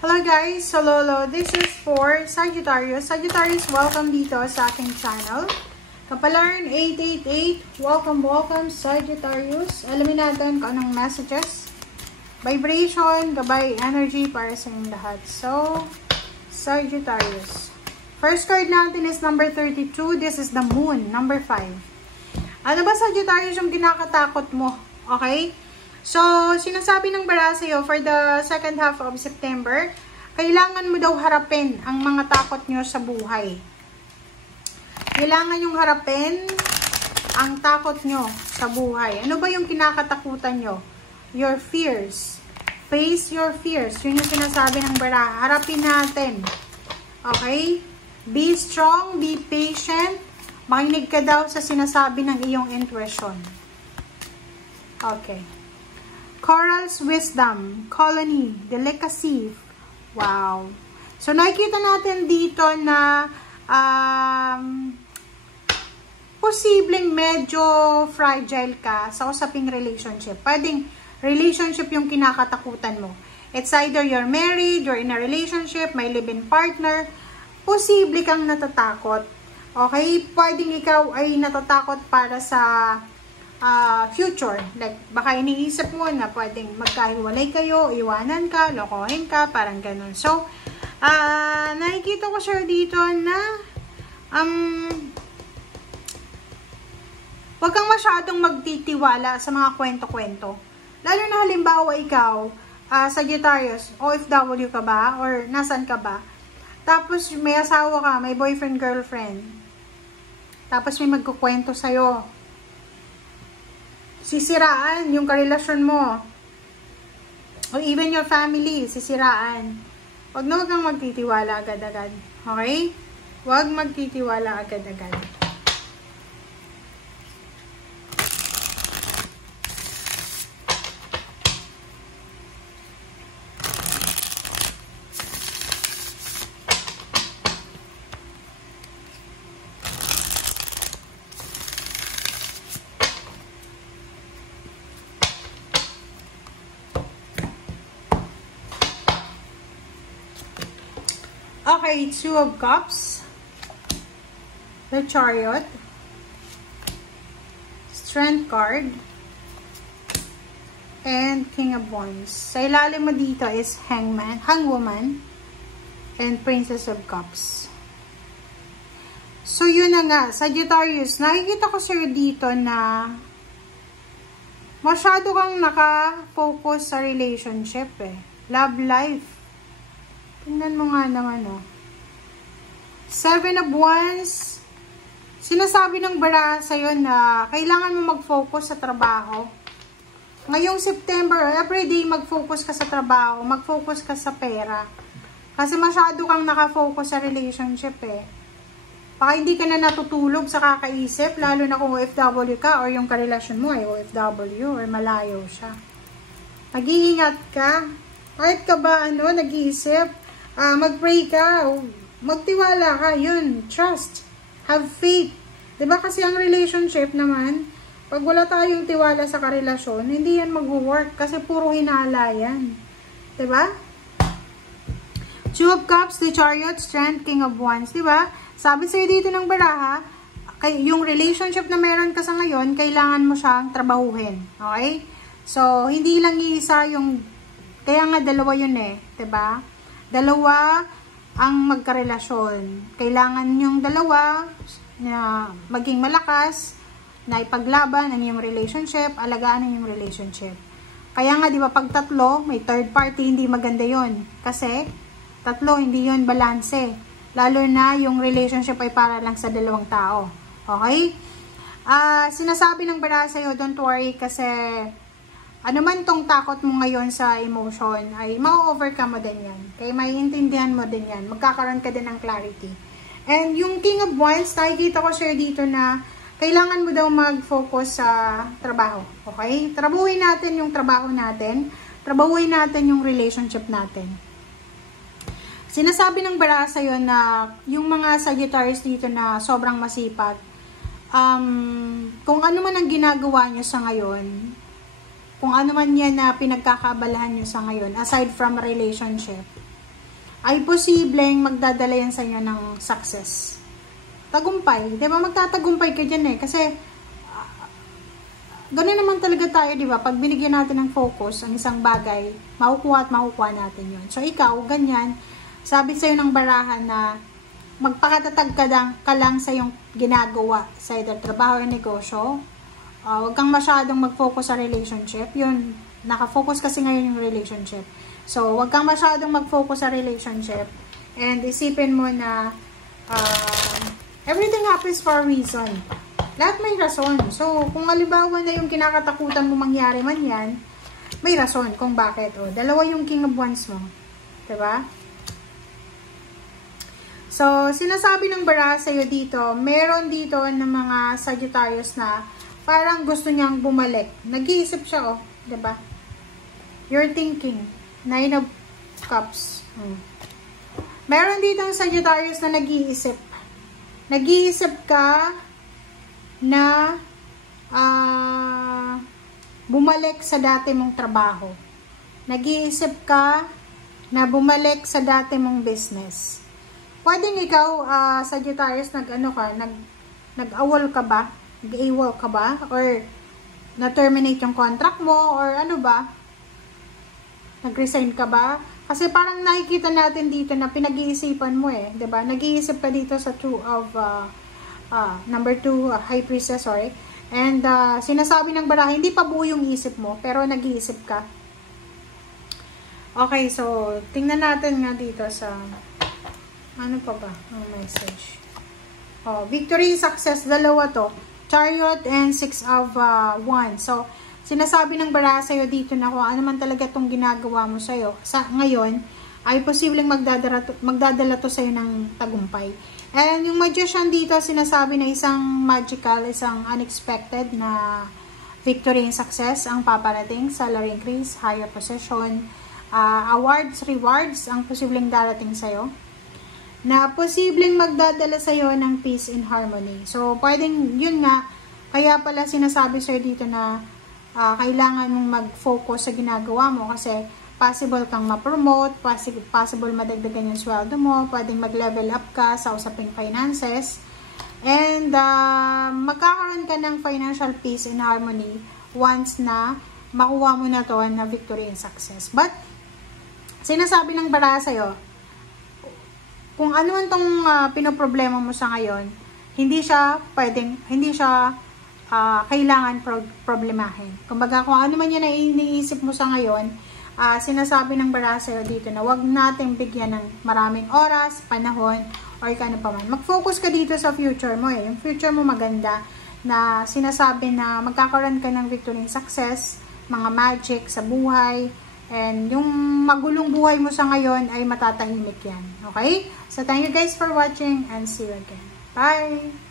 Hello guys, hello. This is for Sagittarius. Sagittarius, welcome dito sa aking channel. Kapalaran 888, welcome Sagittarius. Alamin natin kung anong messages, vibration, gabay, energy para sa inyong lahat. So, Sagittarius. First card natin is number 32. This is the moon, number 5. Ano ba Sagittarius yung kinakatakot mo? Okay? So, sinasabi ng bara sa'yo for the second half of September, kailangan mo daw harapin ang mga takot nyo sa buhay. Kailangan yung harapin ang takot nyo sa buhay. Ano ba yung kinakatakutan nyo? Your fears. Face your fears. Yun yung sinasabi ng bara. Harapin natin. Okay? Be strong, be patient. Makinig ka daw sa sinasabi ng iyong intuition. Okay. Coral's wisdom, colony, delicacy. Wow. So, nakikita natin dito na posibleng medyo fragile ka sa usaping relationship. Pwedeng relationship yung kinakatakutan mo. It's either you're married, you're in a relationship, may live-in partner. Posible kang natatakot. Okay? Pwedeng ikaw ay natatakot para sa future. Like, baka iniisip mo na pwedeng magkahiwalay kayo, iwanan ka, lokohin ka, parang ganun. So, nakikita ko sir dito na wag kang masyadong magtitiwala sa mga kwento-kwento. Lalo na halimbawa ikaw, Sagittarius, OFW ka ba? Or nasan ka ba? Tapos may asawa ka, may boyfriend, girlfriend. Tapos may magkukwento sa'yo. Sisiraan yung karelasyon mo. Or even your family, sisiraan. Huwag na huwag kang magtitiwala agad-agad. Okay? Huwag magtitiwala agad-agad. Okay, Two of Cups, the Chariot, Strength card, and King of Wands. Sa ilalim mo dito is Hangwoman, and Princess of Cups. So, yun na nga, Sagittarius, nakikita ko sir dito na masyado kang naka-focus sa relationship Love life. Tingnan mo nga naman, Seven of Wands. Sinasabi ng bara sa'yo na kailangan mo mag-focus sa trabaho. Ngayong September, everyday mag-focus ka sa trabaho, mag-focus ka sa pera. Kasi masyado kang nakafocus sa relationship Baka hindi ka na natutulog sa kakaisip, lalo na kung OFW ka or yung karelasyon mo ay OFW or malayo siya. Mag-iingat ka. Kahit ka ba, nag-iisip, mag-pray ka, magtiwala ka, yun, trust, have faith. Diba kasi ang relationship naman, pag wala tayong tiwala sa karelasyon, hindi yan mag-work kasi puro hinala yan. Diba? Two of Cups, the Chariot, Strength, King of Wands, diba? Sabi sa'yo dito ng baraha, yung relationship na meron ka sa ngayon, kailangan mo siyang trabahuhin. Okay? So, hindi lang isa yung, kaya nga dalawa yun diba? Dalawa ang magkarelasyon. Kailangan yung dalawa na maging malakas, na ipaglaban ang iyong relationship, alagaan ang iyong relationship. Kaya nga, di ba, pag tatlo, may third party, hindi maganda yon. Kasi, tatlo, hindi yon balanse. Lalo na yung relationship ay para lang sa dalawang tao. Okay? Sinasabi ng bara sa'yo, don't worry, kasi ano man tong takot mo ngayon sa emotion, ay ma-overcome mo din yan. Kaya maiintindihan mo din yan. Magkakaroon ka din ng clarity. And yung King of Wands, nakikita ko siya dito na kailangan mo daw mag-focus sa trabaho. Okay? Trabahuin natin yung trabaho natin. Trabahuin natin yung relationship natin. Sinasabi ng bara sa'yo na yung mga Sagittarius dito na sobrang masipag, kung ano man ang ginagawa nyo sa ngayon, kung ano man yan na pinagkakabalahan nyo sa ngayon, aside from relationship, ay posibleng magdadala yan sa inyo ng success. Tagumpay. Di ba? Magtatagumpay ka dyan eh. Kasi, ganoon naman talaga tayo, di ba? Pag binigyan natin ng focus ang isang bagay, makukuha at makukuha natin yun. So, ikaw, ganyan, sabi sa'yo ng barahan na magpakatatag ka lang sa yung ginagawa sa either trabaho o negosyo. Huwag kang masyadong mag-focus sa relationship. Yun, nakafocus kasi ngayon yung relationship. So, huwag kang masyadong mag-focus sa relationship. And isipin mo na everything happens for a reason. Lahat may rason. So, kung halimbawa na yung kinakatakutan mo mangyari man yan, may rason kung bakit. O, dalawa yung King of Wands mo. Diba? So, sinasabi ng baraha sa'yo dito, meron dito ng mga Sagittarius na parang gusto niyang bumalik. Nag-iisip siya, oh. Diba? You're thinking. 9 of Cups. Meron dito ang Sagittarius na nag-iisip. Nag-iisip ka na bumalik sa dati mong trabaho. Nag-iisip ka na bumalik sa dati mong business. Pwedeng ikaw, Sagittarius, nag-awol ka ba? Nag-awol ka ba? Or na-terminate yung contract mo? Or ano ba? Nag-resign ka ba? Kasi parang nakikita natin dito na pinag-iisipan mo eh. 'Di ba? Nag-iisip ka dito sa number 2, High Priestess, sorry. And sinasabi ng baraha, hindi pa buo yung isip mo, pero nag-iisip ka. Okay, so tingnan natin nga dito sa ano pa ba ang message. Victory, success, dalawa to. Chariot and 6 of Wands. So, sinasabi ng baraha sa'yo dito na kung ano man talaga itong ginagawa mo sa'yo ngayon, ay posibleng magdadala to sa'yo ng tagumpay. And yung Magician dito, sinasabi na isang magical, isang unexpected na victory and success ang paparating, salary increase, higher position, awards, rewards ang posibleng darating sa'yo, na posibleng magdadala sa'yo ng peace and harmony. So, pwedeng, yun nga, kaya pala sinasabi sa'yo dito na kailangan mong mag-focus sa ginagawa mo kasi possible kang ma-promote, possible madagdagan yung sweldo mo, pwedeng mag-level up ka sa usaping finances, and magkakaroon ka ng financial peace and harmony once na makuha mo na to na victory and success. But, sinasabi ng baraha sa'yo, kung ano man tong pinoproblema mo sa ngayon, hindi siya kailangan problemahin. Kumbaga, kung ano man yan na iniisip mo sa ngayon, sinasabi ng baraha sa'yo dito na wag nating bigyan ng maraming oras, panahon, or kano pa man. Mag-focus ka dito sa future mo eh. Yung future mo maganda, na sinasabi na magkakaroon ka ng victory and success, mga magic sa buhay, and yung magulong buhay mo sa ngayon ay matatahimik yan. Okay? So, thank you guys for watching and see you again. Bye!